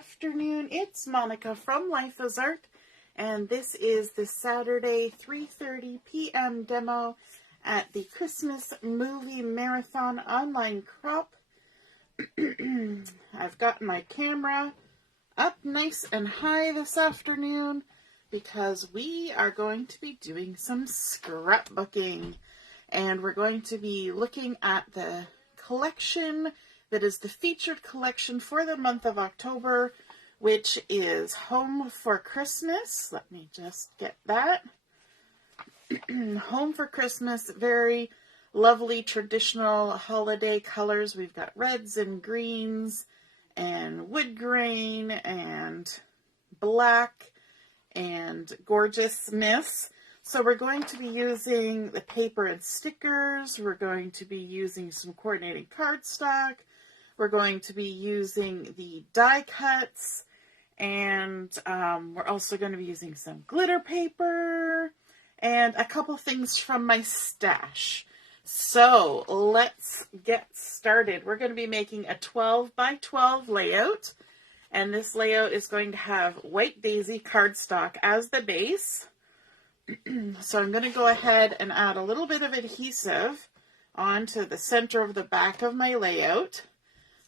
afternoon. It's Monica from Life is Art, and this is the Saturday 3:30 p.m. demo at the Christmas Movie Marathon online crop. I've got my camera up nice and high this afternoon because we are going to be doing some scrapbooking, and we're going to be looking at the collection that is the featured collection for the month of October, which is Home for Christmas. Let me just get that. Home for Christmas, very lovely traditional holiday colors. We've got reds and greens and wood grain and black and gorgeousness. So we're going to be using the paper and stickers. We're going to be using some coordinating cardstock. We're going to be using the die cuts, and we're also going to be using some glitter paper and a couple things from my stash. So let's get started. We're going to be making a 12 by 12 layout, and this layout is going to have white daisy cardstock as the base. So I'm going to go ahead and add a little bit of adhesive onto the center of the back of my layout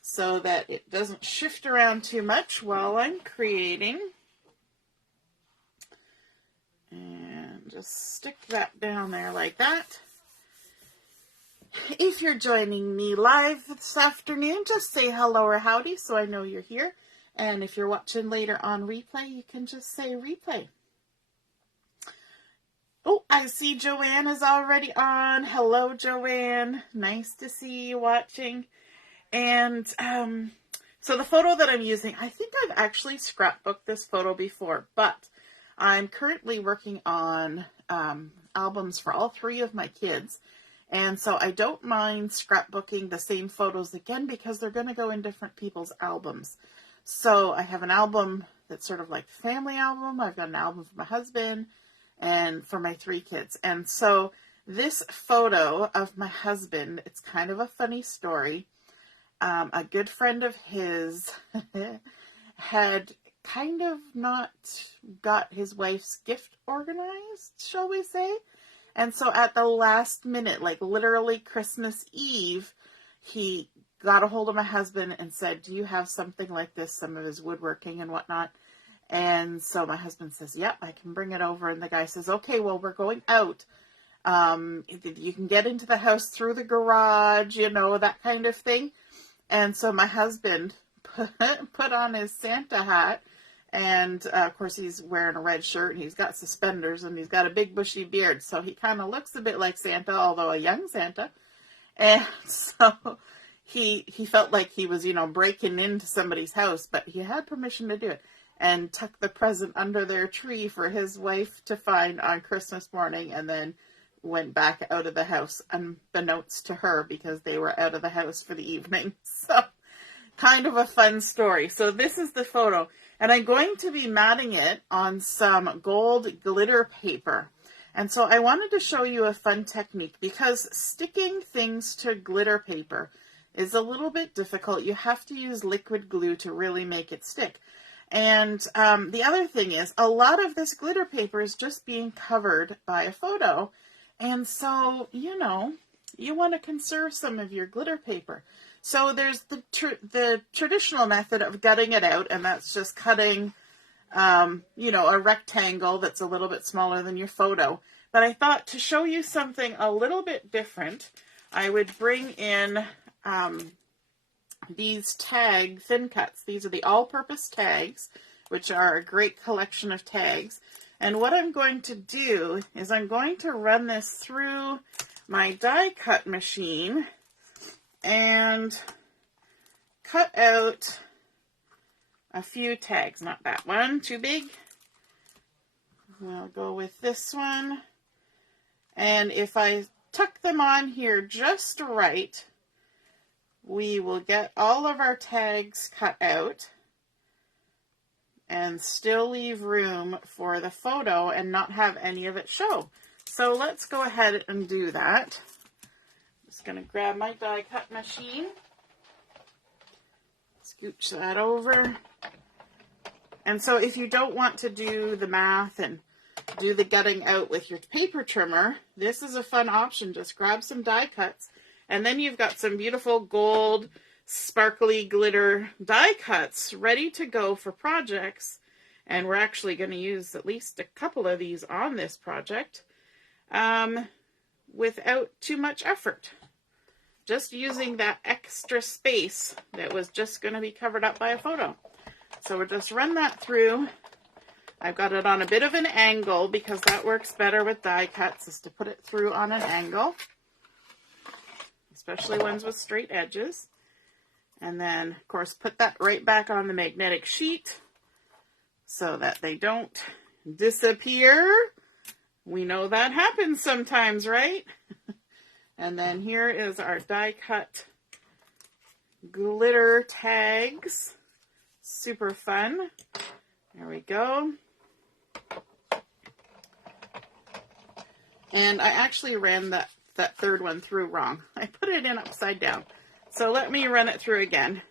so that it doesn't shift around too much while I'm creating. And just stick that down there like that. If you're joining me live this afternoon, just say hello or howdy so I know you're here. And if you're watching later on replay, you can just say replay. Oh, I see Joanne is already on. Hello, Joanne. Nice to see you watching. And so the photo that I'm using, I think I've actually scrapbooked this photo before, but I'm currently working on albums for all three of my kids. And so I don't mind scrapbooking the same photos again because they're going to go in different people's albums. So I have an album that's sort of like a family album. I've got an album for my husband and for my three kids. And so this photo of my husband, it's kind of a funny story. A good friend of his had kind of not got his wife's gift organized, shall we say. And so at the last minute, like literally Christmas Eve, he got a hold of my husband and said, do you have something like this, some of his woodworking and whatnot? And so my husband says, yep, I can bring it over. And the guy says, okay, well, we're going out. You can get into the house through the garage, you know, that kind of thing. And so my husband put on his Santa hat, and of course he's wearing a red shirt, and he's got suspenders, and he's got a big bushy beard, so he kind of looks a bit like Santa, although a young Santa. And so he felt like he was, you know, breaking into somebody's house, but he had permission to do it, and tucked the present under their tree for his wife to find on Christmas morning, and then went back out of the house unbeknownst to her because they were out of the house for the evening. So kind of a fun story. So this is the photo, and I'm going to be matting it on some gold glitter paper. And so I wanted to show you a fun technique because sticking things to glitter paper is a little bit difficult. You have to use liquid glue to really make it stick. And the other thing is a lot of this glitter paper is just being covered by a photo. And so, you know, you want to conserve some of your glitter paper. So there's the traditional method of gutting it out, and that's just cutting, you know, a rectangle that's a little bit smaller than your photo. But I thought to show you something a little bit different, I would bring in these tag thin cuts. These are the all-purpose tags, which are a great collection of tags. And what I'm going to do is I'm going to run this through my die cut machine and cut out a few tags. Not that one, too big. I'll go with this one. And if I tuck them on here just right, we will get all of our tags cut out and still leave room for the photo and not have any of it show. So let's go ahead and do that. I'm just going to grab my die cut machine, scooch that over, And so if you don't want to do the math and do the gutting out with your paper trimmer, this is a fun option. Just grab some die cuts, and then you've got some beautiful gold, sparkly glitter die cuts ready to go for projects. And we're actually going to use at least a couple of these on this project without too much effort. Just using that extra space that was just going to be covered up by a photo. So we'll just run that through. I've got it on a bit of an angle because that works better with die cuts, is to put it through on an angle, especially ones with straight edges. And then, of course, put that right back on the magnetic sheet so that they don't disappear. We know that happens sometimes, right? And then here is our die cut glitter tags. Super fun. There we go. And I actually ran that third one through wrong. I put it in upside down. So let me run it through again.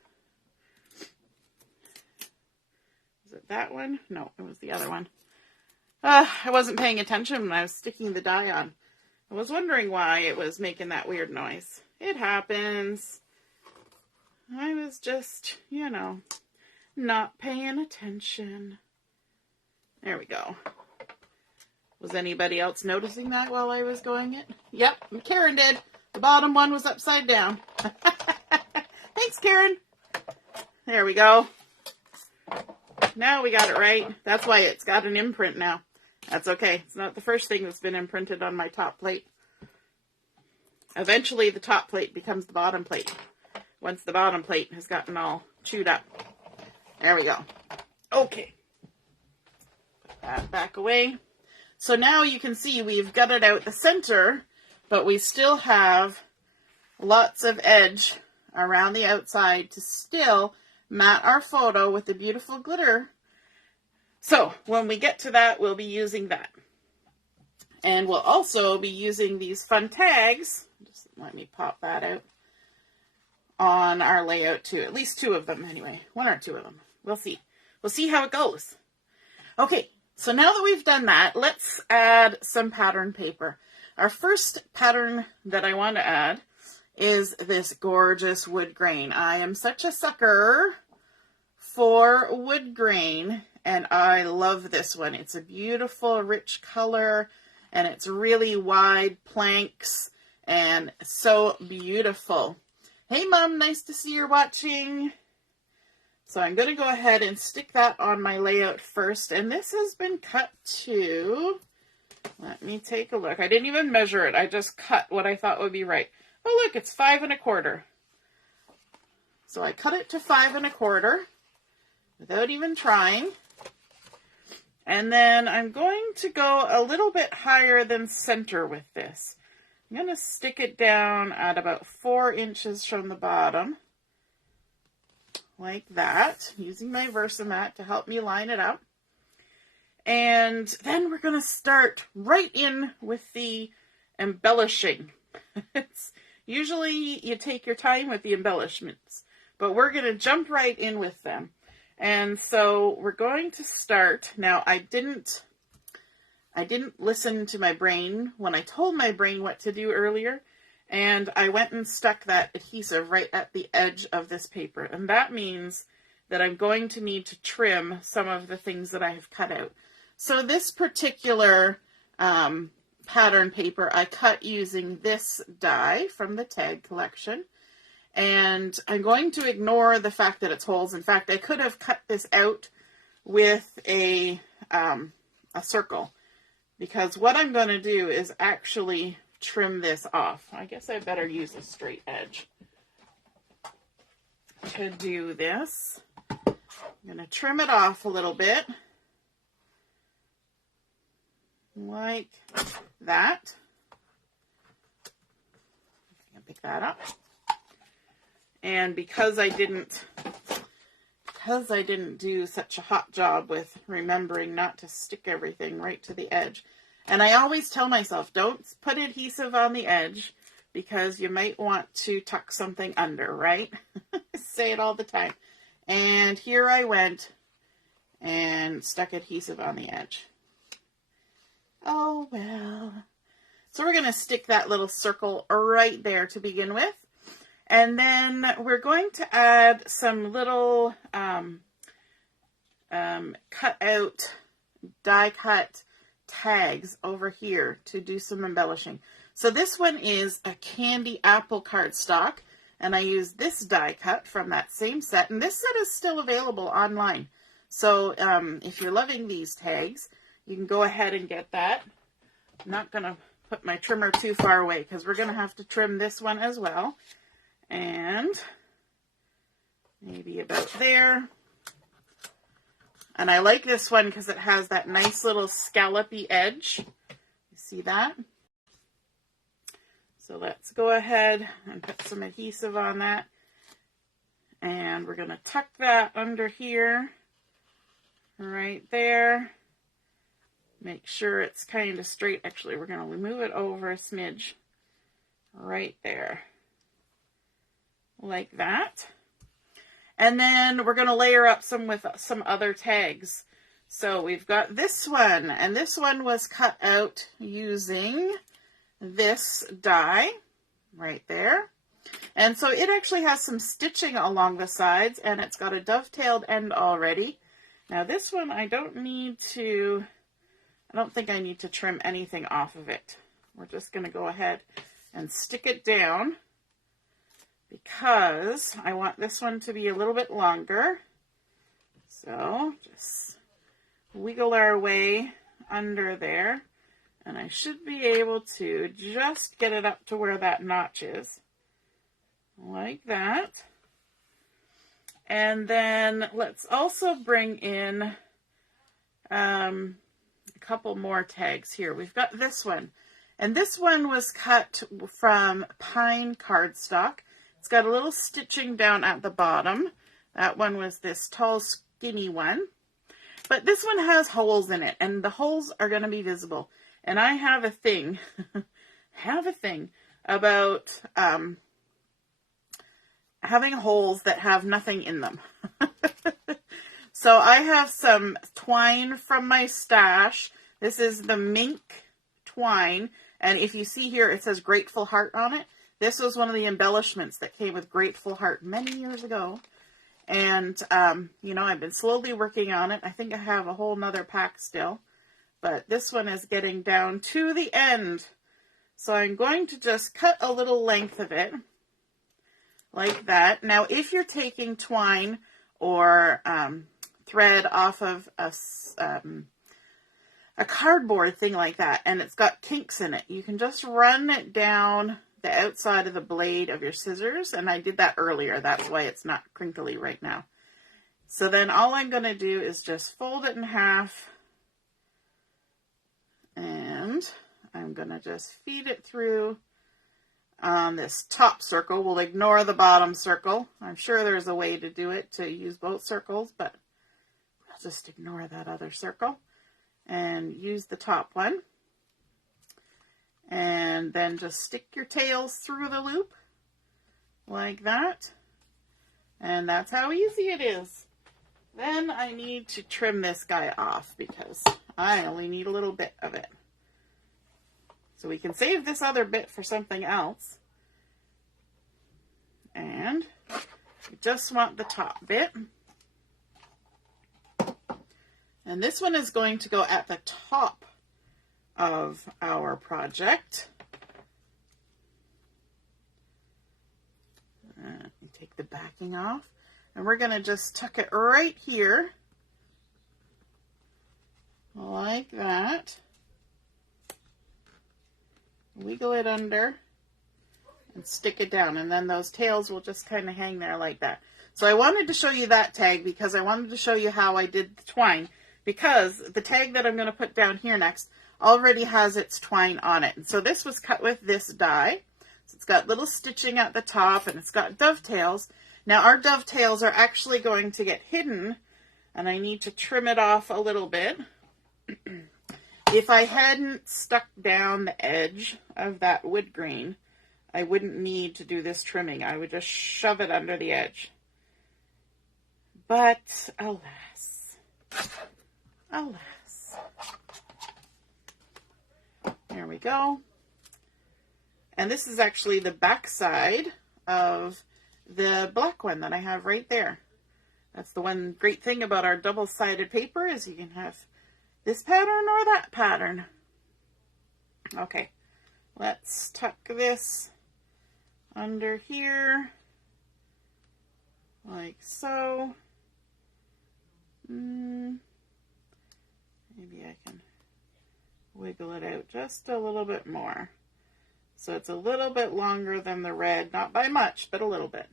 Is it that one? No, it was the other one. I wasn't paying attention when I was sticking the die on. I was wondering why it was making that weird noise. It happens. I was just, not paying attention. There we go. Was anybody else noticing that while I was going it? Yep, Karen did. The bottom one was upside down. Thanks, Karen. There we go. Now we got it right. That's why it's got an imprint now. That's okay. It's not the first thing that's been imprinted on my top plate. Eventually, the top plate becomes the bottom plate. Once the bottom plate has gotten all chewed up. There we go. Okay. Put that back away. So now you can see we've gutted out the center, but we still have lots of edge around the outside to still mat our photo with the beautiful glitter. So when we get to that, we'll be using that. And we'll also be using these fun tags. Just let me pop that out on our layout too. At least two of them anyway. One or two of them. We'll see. We'll see how it goes. Okay, so now that we've done that, let's add some pattern paper. Our first pattern that I want to add is this gorgeous wood grain. I am such a sucker for wood grain, and I love this one. It's a beautiful, rich color, and it's really wide planks, and so beautiful. Hey, Mom, nice to see you're watching. So I'm going to go ahead and stick that on my layout first, and this has been cut to, let me take a look. I didn't even measure it. I just cut what I thought would be right. Oh, look, it's 5 1/4. So I cut it to 5 1/4 without even trying. And then I'm going to go a little bit higher than center with this. I'm going to stick it down at about 4 inches from the bottom, like that, using my Versamat to help me line it up. And then we're going to start right in with the embellishing. It's usually you take your time with the embellishments, but we're going to jump right in with them. And so we're going to start. Now, I didn't listen to my brain when I told my brain what to do earlier, and I went and stuck that adhesive right at the edge of this paper. And that means that I'm going to need to trim some of the things that I have cut out. So this particular pattern paper I cut using this die from the tag collection. And I'm going to ignore the fact that it's holes. In fact, I could have cut this out with a circle, because what I'm going to do is actually trim this off. I guess I better use a straight edge to do this. I'm going to trim it off a little bit, like that. I'll pick that up. And because I didn't do such a hot job with remembering not to stick everything right to the edge. And I always tell myself, don't put adhesive on the edge because you might want to tuck something under, right? I say it all the time. And here I went and stuck adhesive on the edge. Oh, well. So we're going to stick that little circle right there to begin with. And then we're going to add some little cut out, die cut tags over here to do some embellishing. So this one is a candy apple cardstock, and I used this die cut from that same set. And this set is still available online. So if you're loving these tags, you can go ahead and get that. I'm not going to put my trimmer too far away because we're going to have to trim this one as well. And maybe about there. And I like this one because it has that nice little scallopy edge. You see that? So let's go ahead and put some adhesive on that. And we're going to tuck that under here, right there. Make sure it's kind of straight. Actually, we're going to move it over a smidge right there. Like that. And then we're going to layer up some with some other tags. So we've got this one, and this one was cut out using this die right there. And so it actually has some stitching along the sides, and it's got a dovetailed end already. Now this one I don't think I need to trim anything off of it. We're just going to go ahead and stick it down because I want this one to be a little bit longer. So just wiggle our way under there, and I should be able to just get it up to where that notch is, like that. And then let's also bring in a couple more tags here. We've got this one, and this one was cut from pine cardstock. It's got a little stitching down at the bottom. That one was this tall, skinny one. But this one has holes in it, and the holes are going to be visible. And I have a thing, about having holes that have nothing in them. So I have some twine from my stash. This is the mink twine. And if you see here, it says Grateful Heart on it. This was one of the embellishments that came with Grateful Heart many years ago. And, you know, I've been slowly working on it. I think I have a whole nother pack still. But this one is getting down to the end. So I'm going to just cut a little length of it. Like that. Now, if you're taking twine or thread off of a cardboard thing like that, and it's got kinks in it, you can just run it down the outside of the blade of your scissors, and I did that earlier. That's why it's not crinkly right now. So then all I'm going to do is just fold it in half, and I'm going to just feed it through on this top circle. We'll ignore the bottom circle. I'm sure there's a way to do it to use both circles, but I'll just ignore that other circle and use the top one. And then just stick your tails through the loop like that. And that's how easy it is. Then I need to trim this guy off because I only need a little bit of it. So we can save this other bit for something else. And we just want the top bit. And this one is going to go at the top of our project. Take the backing off, and we're going to just tuck it right here like that. Wiggle it under and stick it down, and then those tails will just kind of hang there like that. So I wanted to show you that tag because I wanted to show you how I did the twine, because the tag that I'm going to put down here next already has its twine on it. And so this was cut with this die. So it's got little stitching at the top, and it's got dovetails. Now our dovetails are actually going to get hidden, and I need to trim it off a little bit. If I hadn't stuck down the edge of that wood grain, I wouldn't need to do this trimming. I would just shove it under the edge. But alas, Alas. There we go. And this is actually the back side of the black one that I have right there. That's the one great thing about our double-sided paper is you can have this pattern or that pattern. Okay, let's tuck this under here like so. Maybe I can wiggle it out just a little bit more. So it's a little bit longer than the red, not by much, but a little bit.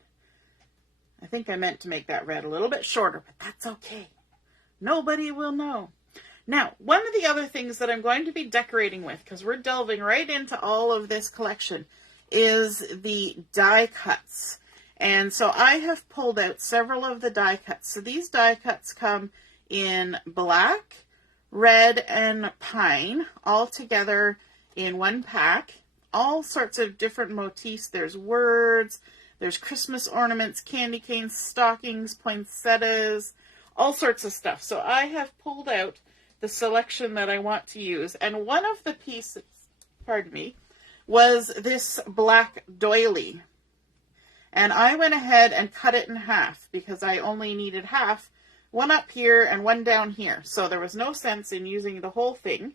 I think I meant to make that red a little bit shorter, but that's okay. Nobody will know. Now, one of the other things that I'm going to be decorating with, because we're delving right into all of this collection, is the die cuts. And so I have pulled out several of the die cuts. So these die cuts come in black, red, and pine, all together in one pack. All sorts of different motifs. There's words, there's Christmas ornaments, candy canes, stockings, poinsettias, all sorts of stuff. So I have pulled out the selection that I want to use. And one of the pieces, pardon me, was this black doily. And I went ahead and cut it in half because I only needed half, one up here and one down here. So there was no sense in using the whole thing.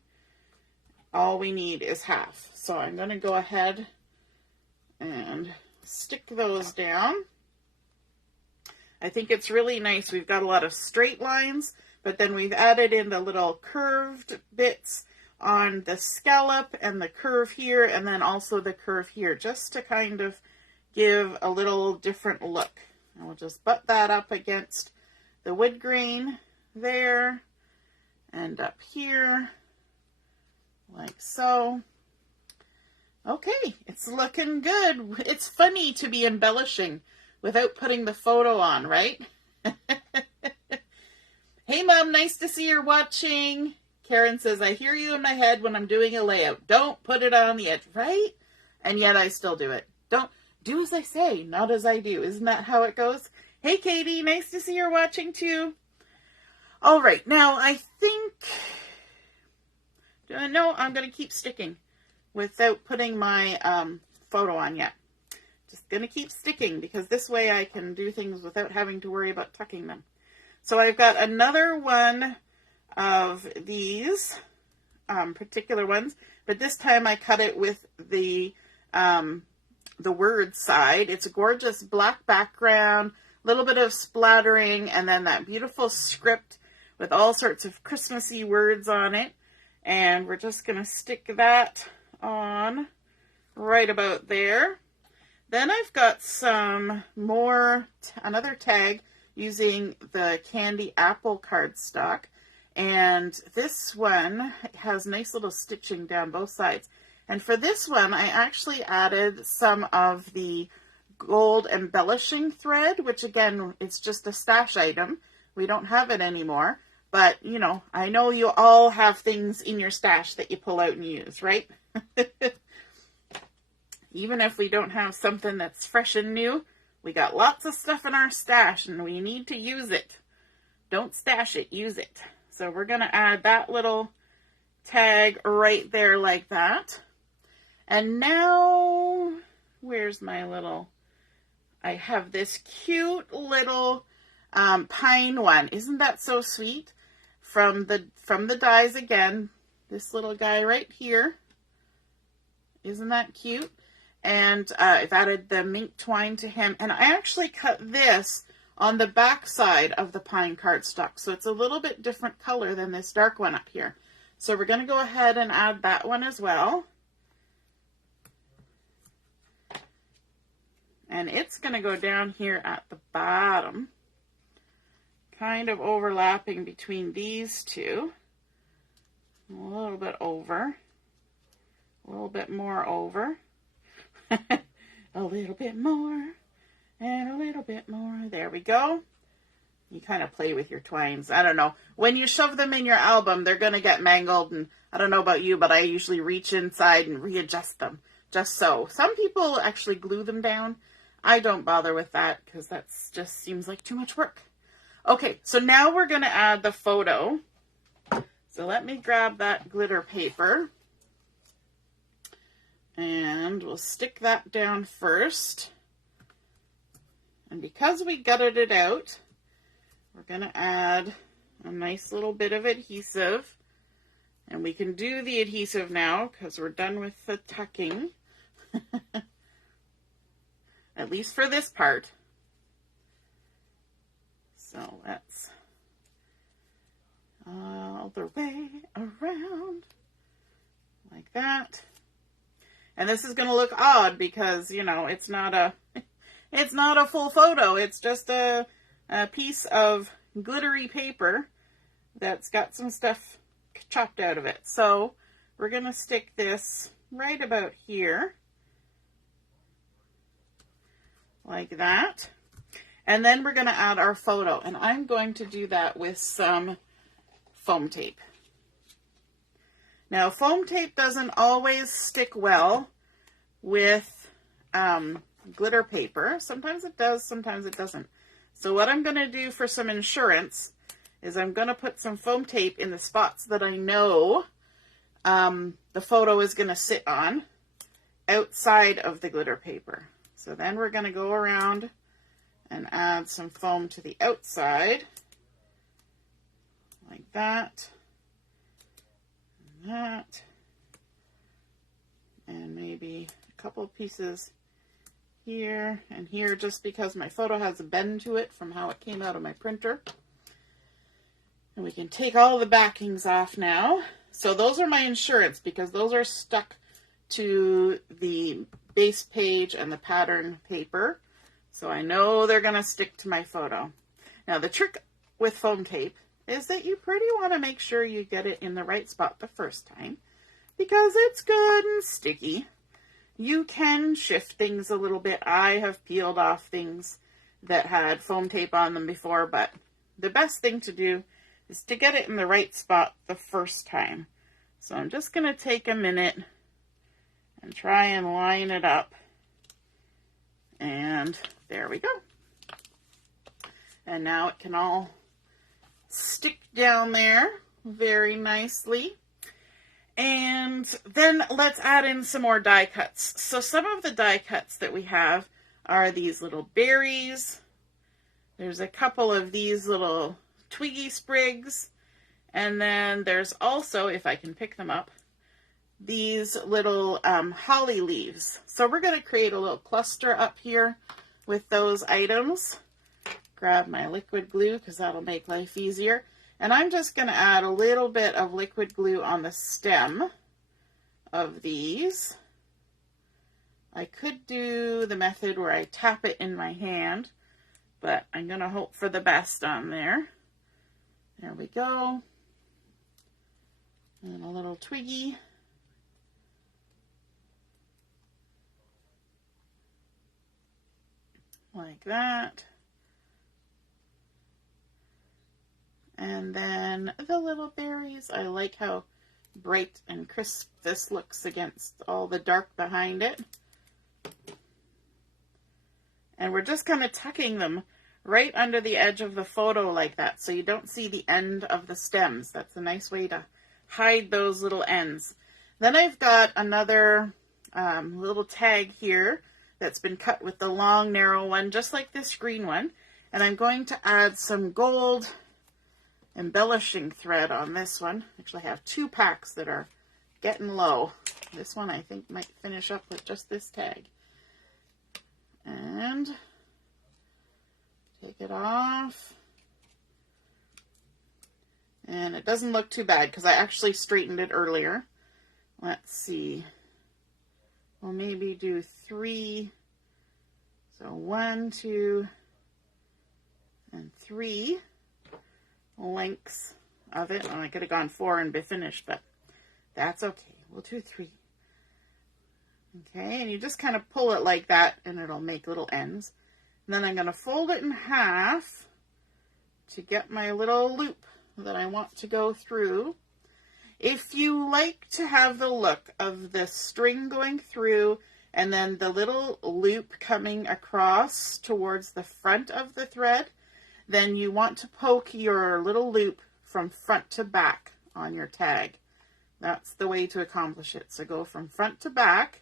All we need is half. So I'm going to go ahead and stick those down. I think it's really nice. We've got a lot of straight lines, but then we've added in the little curved bits on the scallop and the curve here, and then also the curve here, just to kind of give a little different look. And we'll just butt that up against the wood grain there and up here like so. Okay, it's looking good. It's funny to be embellishing without putting the photo on, right? Hey, Mom, nice to see you're watching. Karen says, I hear you in my head when I'm doing a layout. Don't put it on the edge, right? And yet I still do it. Don't do as I say, not as I do. Isn't that how it goes? Hey, Katie, nice to see you're watching too. All right, now I think, no, I'm going to keep sticking without putting my photo on yet. Just going to keep sticking because this way I can do things without having to worry about tucking them. So I've got another one of these particular ones, but this time I cut it with the word side. It's a gorgeous black background, a little bit of splattering, and then that beautiful script with all sorts of Christmassy words on it. And we're just going to stick that on right about there. Then I've got some more, another tag using the candy apple cardstock. And this one has nice little stitching down both sides. And for this one, I actually added some of the gold embellishing thread, which again, it's just a stash item. We don't have it anymore. But, you know, I know you all have things in your stash that you pull out and use, right? Even if we don't have something that's fresh and new, we got lots of stuff in our stash and we need to use it. Don't stash it, use it. So we're going to add that little tag right there like that. And now, where's my little, I have this cute little pine one. Isn't that so sweet? From the dies again, this little guy right here. Isn't that cute? And I've added the mink twine to him. And I actually cut this on the back side of the pine cardstock. So it's a little bit different color than this dark one up here. So we're going to go ahead and add that one as well. And it's going to go down here at the bottom, kind of overlapping between these two. A little bit over, a little bit more over, a little bit more, and a little bit more. There we go. You kind of play with your twines. I don't know. When you shove them in your album, they're going to get mangled. And I don't know about you, but I usually reach inside and readjust them. Just so. Some people actually glue them down. I don't bother with that because that just seems like too much work. Okay, so now we're going to add the photo. So let me grab that glitter paper. And we'll stick that down first. And because we gutted it out, we're going to add a nice little bit of adhesive. And we can do the adhesive now because we're done with the tucking. At least for this part. So let's all the way around like that. And this is going to look odd because, you know, it's not a full photo. It's just a piece of glittery paper that's got some stuff chopped out of it. So we're going to stick this right about here, like that. And then we're going to add our photo. And I'm going to do that with some foam tape. Now, foam tape doesn't always stick well with glitter paper. Sometimes it does, sometimes it doesn't. So what I'm going to do for some insurance is I'm going to put some foam tape in the spots that I know the photo is going to sit on outside of the glitter paper. So then we're going to go around and add some foam to the outside, like that, and that, and maybe a couple pieces here and here, just because my photo has a bend to it from how it came out of my printer. And we can take all the backings off now. So those are my insurance because those are stuck to the base page and the pattern paper. So I know they're going to stick to my photo. Now the trick with foam tape is that you pretty want to make sure you get it in the right spot the first time because it's good and sticky. You can shift things a little bit. I have peeled off things that had foam tape on them before, but the best thing to do is to get it in the right spot the first time. So I'm just going to take a minute and try and line it up. And there we go. And now it can all stick down there very nicely. And then let's add in some more die cuts. So some of the die cuts that we have are these little berries. There's a couple of these little twiggy sprigs. And then there's also, if I can pick them up, these little holly leaves. So we're going to create a little cluster up here with those items. Grab my liquid glue because that'll make life easier. And I'm just going to add a little bit of liquid glue on the stem of these. I could do the method where I tap it in my hand, but I'm going to hope for the best on there. There we go. And a little twiggy. Like that. And then the little berries. I like how bright and crisp this looks against all the dark behind it. And we're just kind of tucking them right under the edge of the photo like that, so you don't see the end of the stems. That's a nice way to hide those little ends. Then I've got another little tag here that's been cut with the long narrow one, just like this green one. And I'm going to add some gold embellishing thread on this one. Actually, I have 2 packs that are getting low. This one I think might finish up with just this tag. And take it off. And it doesn't look too bad because I actually straightened it earlier. Let's see. We'll maybe do 3. So 1, 2, and 3 lengths of it. Well, I could have gone 4 and be finished, but that's okay. We'll do 3. Okay, and you just kind of pull it like that and it'll make little ends. And then I'm going to fold it in half to get my little loop that I want to go through. If you like to have the look of the string going through and then the little loop coming across towards the front of the thread, then you want to poke your little loop from front to back on your tag. That's the way to accomplish it. So go from front to back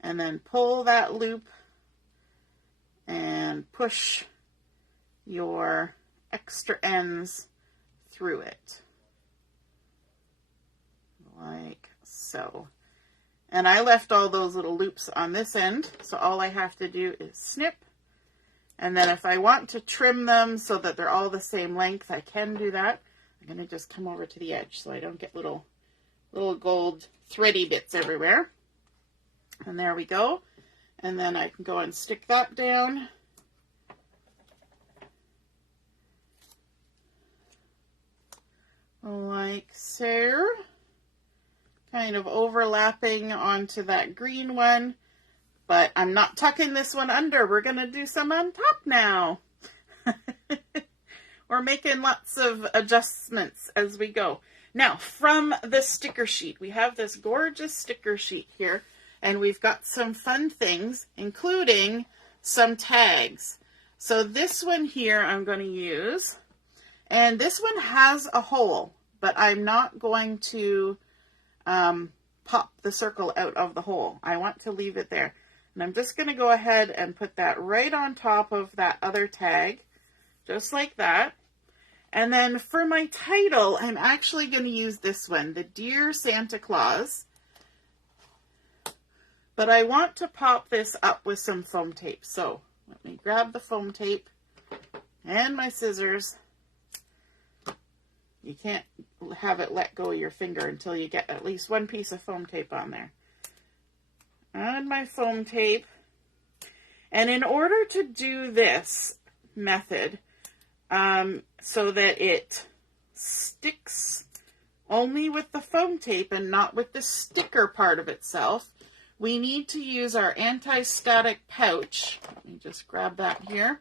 and then pull that loop and push your extra ends through it. Like so. And I left all those little loops on this end, so all I have to do is snip. And then if I want to trim them so that they're all the same length, I can do that. I'm going to just come over to the edge so I don't get little gold thready bits everywhere. And there we go. And then I can go and stick that down. Like so. Kind of overlapping onto that green one. But I'm not tucking this one under. We're going to do some on top now. We're making lots of adjustments as we go. Now, from the sticker sheet, we have this gorgeous sticker sheet here. And we've got some fun things, including some tags. So this one here I'm going to use. And this one has a hole, but I'm not going to pop the circle out of the hole. I want to leave it there. And I'm just going to go ahead and put that right on top of that other tag, just like that. And then for my title, I'm actually going to use this one, the Dear Santa Claus. But I want to pop this up with some foam tape. So let me grab the foam tape and my scissors. You can't have it let go of your finger until you get at least one piece of foam tape on there. And my foam tape. And in order to do this method, so that it sticks only with the foam tape and not with the sticker part of itself, we need to use our anti-static pouch. Let me just grab that here.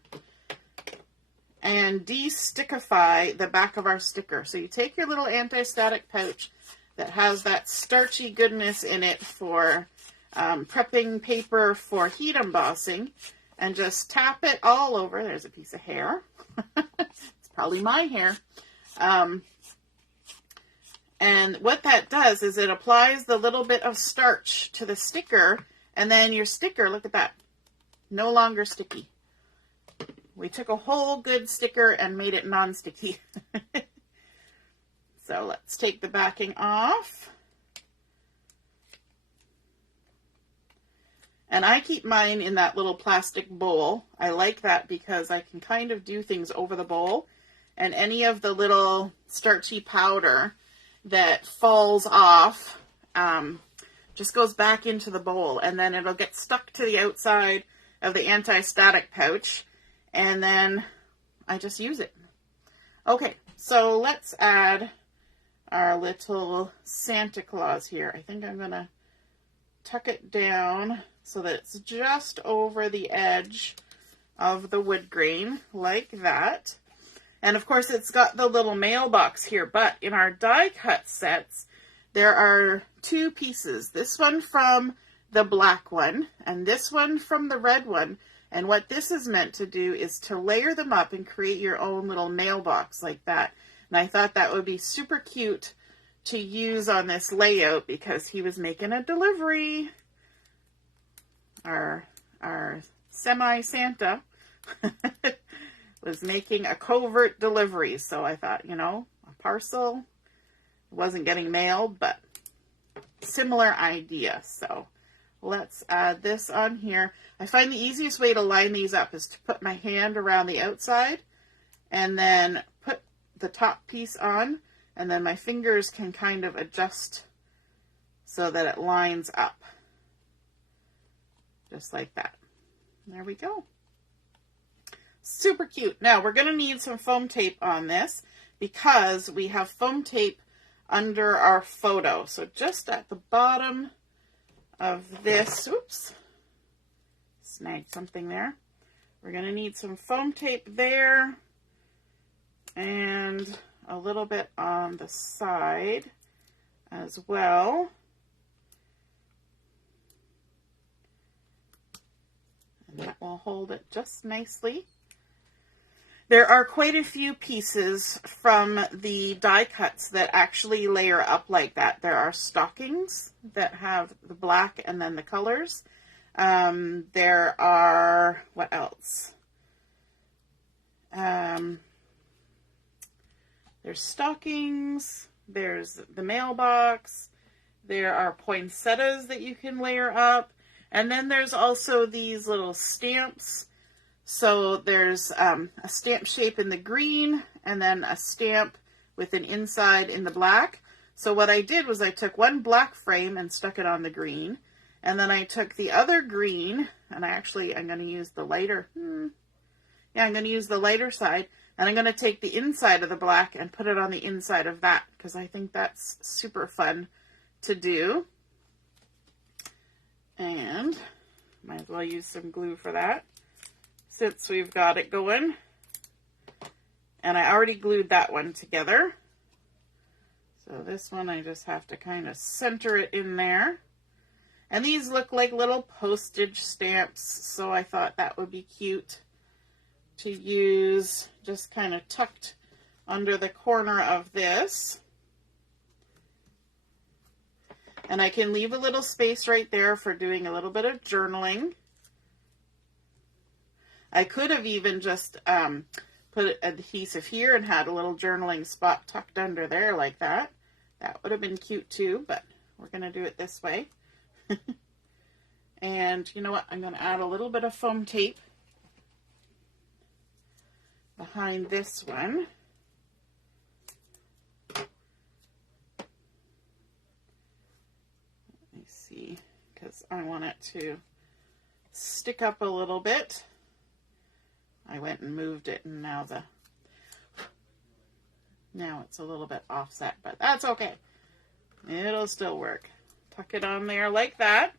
And de-stickify the back of our sticker. So you take your little anti-static pouch that has that starchy goodness in it for prepping paper for heat embossing, and just tap it all over. There's a piece of hair. It's probably my hair. And what that does is it applies the little bit of starch to the sticker, and then your sticker, look at that, no longer sticky. We took a whole good sticker and made it non-sticky. So let's take the backing off. And I keep mine in that little plastic bowl. I like that because I can kind of do things over the bowl. And any of the little starchy powder that falls off just goes back into the bowl. And then it'll get stuck to the outside of the anti-static pouch. And then I just use it. Okay, so let's add our little Santa Claus here. I think I'm going to tuck it down so that it's just over the edge of the wood grain, like that. And of course it's got the little mailbox here, but in our die cut sets, there are two pieces. This one from the black one, and this one from the red one. And what this is meant to do is to layer them up and create your own little mailbox like that. And I thought that would be super cute to use on this layout because he was making a delivery. Our semi-Santa was making a covert delivery. So I thought, you know, a parcel wasn't getting mailed, but similar idea. So let's add this on here. I find the easiest way to line these up is to put my hand around the outside and then put the top piece on, and then my fingers can kind of adjust so that it lines up. Just like that. There we go. Super cute. Now we're going to need some foam tape on this because we have foam tape under our photo. So just at the bottom of this, oops, snagged something there. We're going to need some foam tape there and a little bit on the side as well. And that will hold it just nicely. There are quite a few pieces from the die cuts that actually layer up like that. There are stockings that have the black and then the colors. There are, what else? There's stockings, there's the mailbox, there are poinsettias that you can layer up, and then there's also these little stamps. So there's a stamp shape in the green, and then a stamp with an inside in the black. So what I did was I took one black frame and stuck it on the green, and then I took the other green, and I'm going to use the lighter, I'm going to use the lighter side, and I'm going to take the inside of the black and put it on the inside of that, because I think that's super fun to do. And might as well use some glue for that, since we've got it going. And I already glued that one together. So this one I just have to kind of center it in there. And these look like little postage stamps, so I thought that would be cute to use just kind of tucked under the corner of this. And I can leave a little space right there for doing a little bit of journaling. I could have even just put adhesive here and had a little journaling spot tucked under there like that. That would have been cute too, but we're going to do it this way. And you know what? I'm going to add a little bit of foam tape behind this one. Let me see, because I want it to stick up a little bit. I went and moved it, and now it's a little bit offset, but that's okay. It'll still work. Tuck it on there like that.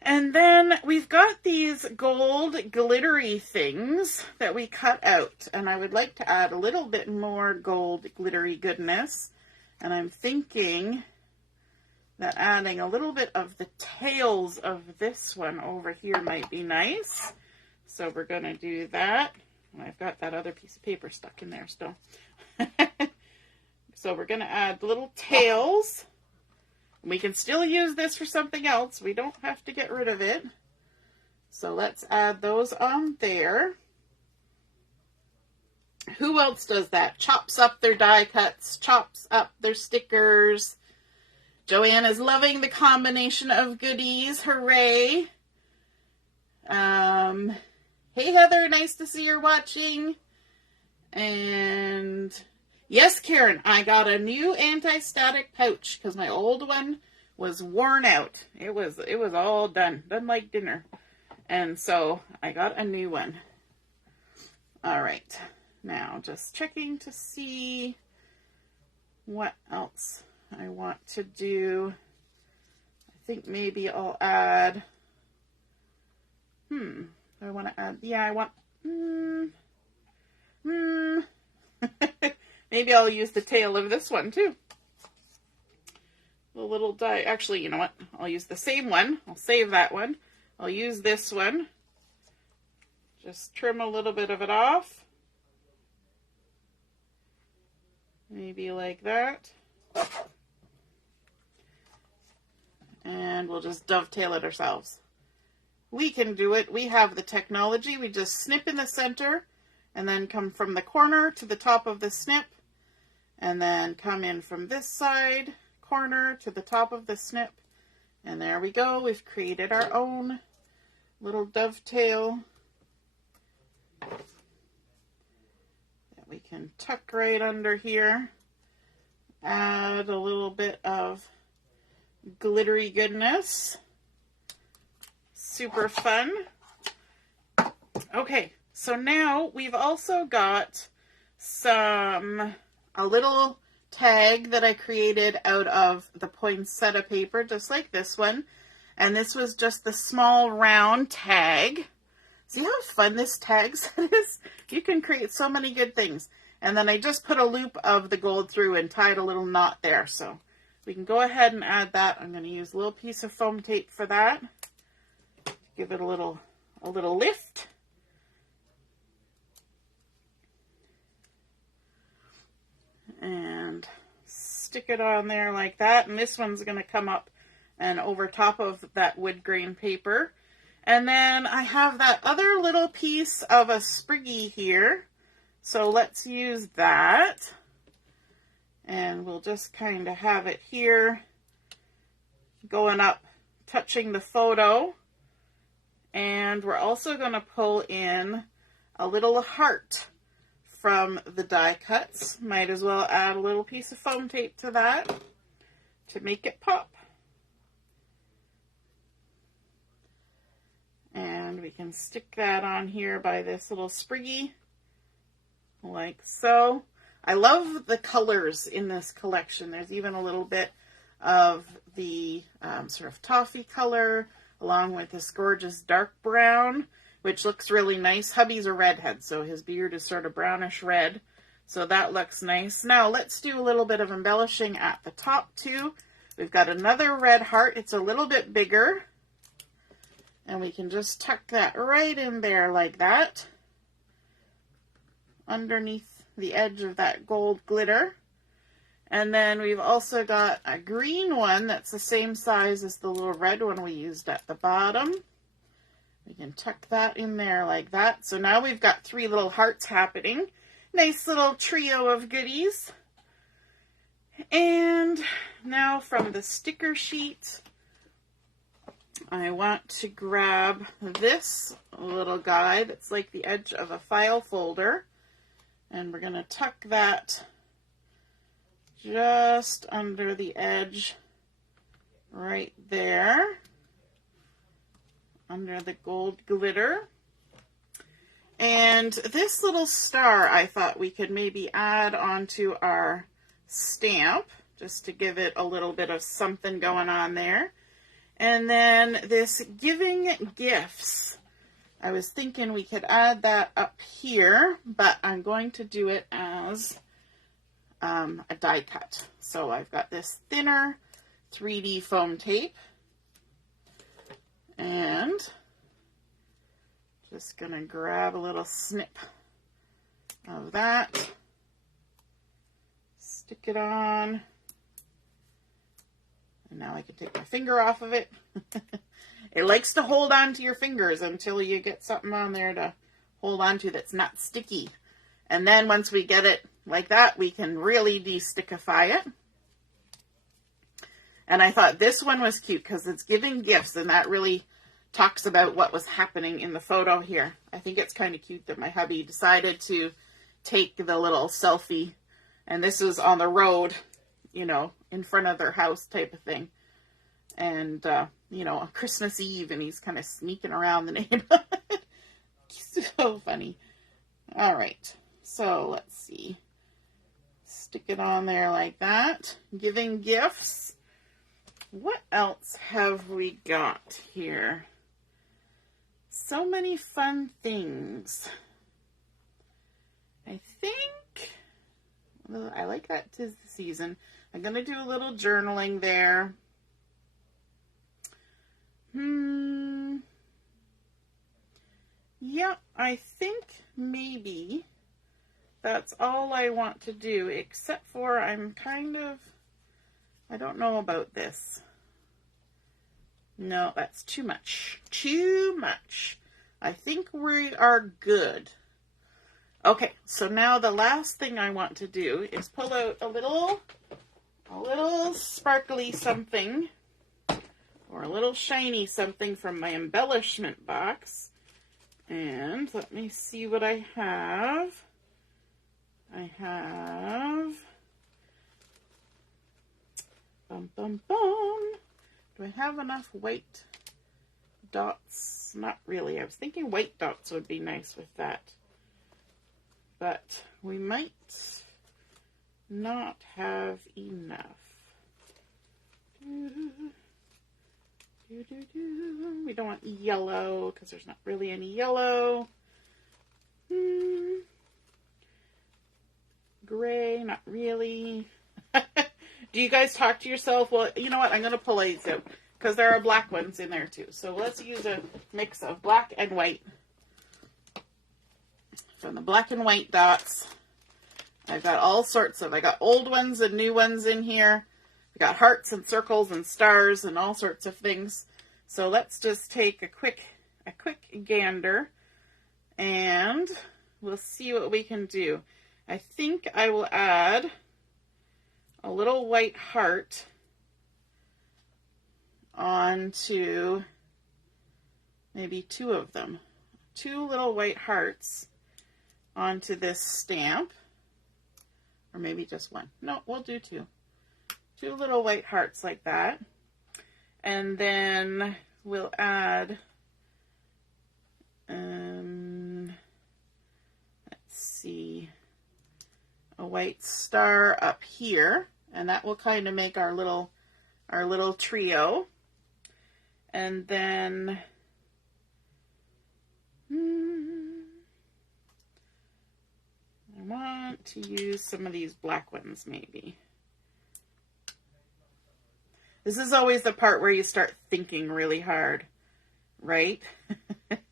And then we've got these gold glittery things that we cut out, and I would like to add a little bit more gold glittery goodness. And I'm thinking that adding a little bit of the tails of this one over here might be nice. So we're going to do that. And I've got that other piece of paper stuck in there still. So we're going to add little tails. We can still use this for something else. We don't have to get rid of it. So let's add those on there. Who else does that? Chops up their die cuts, chops up their stickers. Joanne is loving the combination of goodies. Hooray. Hey Heather, nice to see you're watching. And yes, Karen, I got a new anti-static pouch because my old one was worn out. It was all done like dinner. And so I got a new one. All right. Now just checking to see what else I want to do. I think maybe I'll add, I want to add, yeah, I want, maybe I'll use the tail of this one too. The little die, actually, you know what? I'll use the same one. I'll save that one. I'll use this one. Just trim a little bit of it off. Maybe like that. And we'll just dovetail it ourselves. We can do it. We have the technology. We just snip in the center and then come from the corner to the top of the snip and then come in from this side corner to the top of the snip. And there we go. We've created our own little dovetail that we can tuck right under here. Add a little bit of glittery goodness. Super fun. Okay, so now we've also got a little tag that I created out of the poinsettia paper, just like this one. And this was just the small round tag. See how fun this tag set is? You can create so many good things. And then I just put a loop of the gold through and tied a little knot there. So we can go ahead and add that. I'm going to use a little piece of foam tape for that. Give it a little lift. and stick it on there like that. And this one's going to come up and over top of that wood grain paper. And then I have that other little piece of a spriggy here. So let's use that. And we'll just kind of have it here going up, touching the photo. And we're also going to pull in a little heart from the die cuts. Might as well add a little piece of foam tape to that to make it pop. And we can stick that on here by this little spriggy, like so. I love the colors in this collection. There's even a little bit of the sort of toffee color, along with this gorgeous dark brown, which looks really nice. Hubby's a redhead, so his beard is sort of brownish red. So that looks nice. Now let's do a little bit of embellishing at the top too. We've got another red heart. It's a little bit bigger. And we can just tuck that right in there like that, underneath the edge of that gold glitter. And then we've also got a green one that's the same size as the little red one we used at the bottom. We can tuck that in there like that. So now we've got 3 little hearts happening. Nice little trio of goodies. And now from the sticker sheet, I want to grab this little guy that's like the edge of a file folder, and we're going to tuck that just under the edge right there, under the gold glitter. And this little star I thought we could maybe add onto our stamp just to give it a little bit of something going on there. And then this giving gifts, I was thinking we could add that up here, but I'm going to do it as a die cut. So I've got this thinner 3D foam tape, and just gonna grab a little snip of that, stick it on. And now I can take my finger off of it. It likes to hold on to your fingers until you get something on there to hold on to that's not sticky. And then once we get it like that, we can really de-stickify it. And I thought this one was cute because it's giving gifts, and that really talks about what was happening in the photo here. I think it's kind of cute that my hubby decided to take the little selfie, and this was on the road, you know, in front of their house type of thing. And, you know, on Christmas Eve, and he's kind of sneaking around the neighborhood. So funny. All right. So let's see. Stick it on there like that. Giving gifts. What else have we got here? So many fun things. I think, well, I like that 'tis the season. I'm going to do a little journaling there. Yeah, I think maybe that's all I want to do, except for I'm kind of, I don't know about this. No, that's too much. Too much. I think we are good. Okay, so now the last thing I want to do is pull out a little sparkly something, or a little shiny something from my embellishment box. And let me see what I have. I have, bum, bum, bum. Do I have enough white dots? Not really. I was thinking white dots would be nice with that. But we might not have enough. We don't want yellow because there's not really any yellow. Gray, not really. Do you guys talk to yourself? Well, you know what? I'm going to pull these out because there are black ones in there too. So let's use a mix of black and white. From the black and white dots, I've got all sorts of, I got old ones and new ones in here. I got hearts and circles and stars and all sorts of things. So let's just take a quick gander and we'll see what we can do. I think I will add a little white heart onto maybe two of them. Two little white hearts onto this stamp. Or maybe just one. No, we'll do two. Two little white hearts like that. And then we'll add, let's see, a white star up here. And that will kind of make our little trio. And then I want to use some of these black ones maybe. This is always the part where you start thinking really hard, right? Where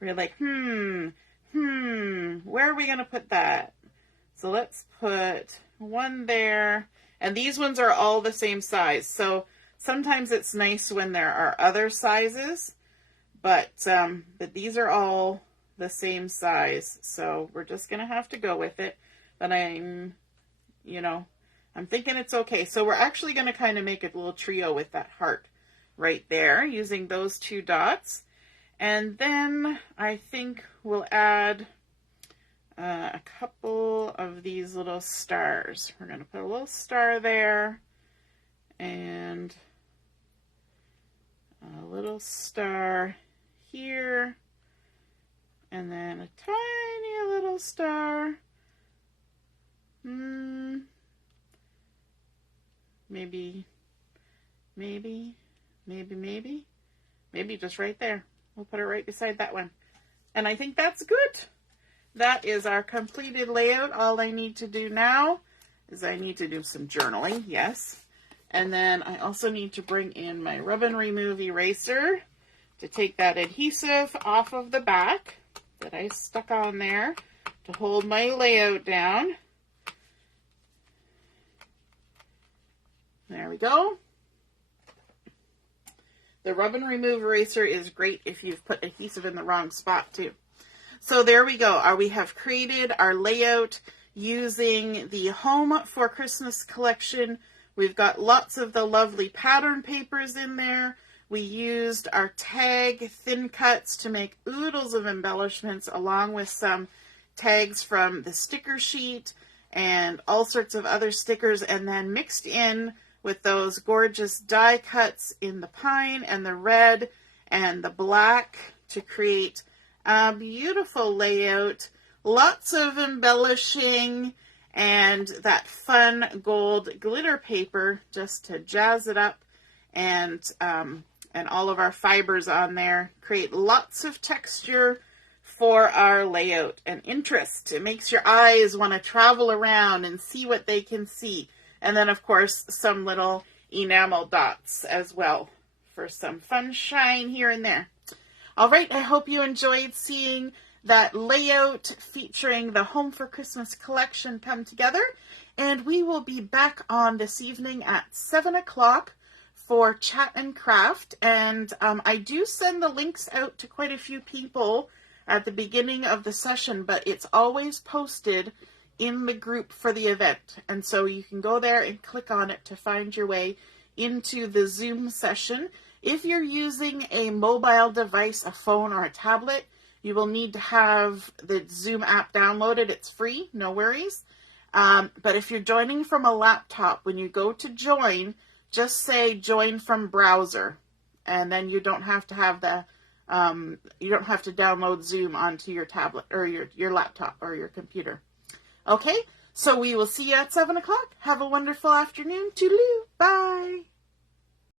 you're like, where are we going to put that? So let's put one there. And these ones are all the same size. So sometimes it's nice when there are other sizes, but these are all the same size. So we're just going to have to go with it. But I'm thinking it's okay. So we're actually going to kind of make a little trio with that heart right there using those two dots. And then I think we'll add a couple of these little stars. We're going to put a little star there and a little star here. And then a tiny little star. Maybe just right there. We'll put it right beside that one. And I think that's good. That is our completed layout. All I need to do now is I need to do some journaling, yes. And then I also need to bring in my rub and remove eraser to take that adhesive off of the back that I stuck on there to hold my layout down. There we go. The rub and remove eraser is great if you've put adhesive in the wrong spot too. So there we go. We have created our layout using the Home for Christmas collection. We've got lots of the lovely pattern papers in there. We used our tag thin cuts to make oodles of embellishments along with some tags from the sticker sheet and all sorts of other stickers, and then mixed in with those gorgeous die cuts in the pine and the red and the black to create a beautiful layout. Lots of embellishing and that fun gold glitter paper just to jazz it up, and all of our fibers on there create lots of texture for our layout and interest. It makes your eyes want to travel around and see what they can see. And then, of course, some little enamel dots as well for some fun shine here and there. All right, I hope you enjoyed seeing that layout featuring the Home for Christmas collection come together. And we will be back on this evening at 7 o'clock for Chat and Craft. And I do send the links out to quite a few people at the beginning of the session, but it's always posted in the group for the event. And so you can go there and click on it to find your way into the Zoom session. If you're using a mobile device, a phone or a tablet, you will need to have the Zoom app downloaded. It's free, no worries. But if you're joining from a laptop, when you go to join, just say join from browser, and then you don't have to have the you don't have to download Zoom onto your tablet or your laptop or your computer. Okay, so we will see you at 7 o'clock. Have a wonderful afternoon. Toodaloo. Bye.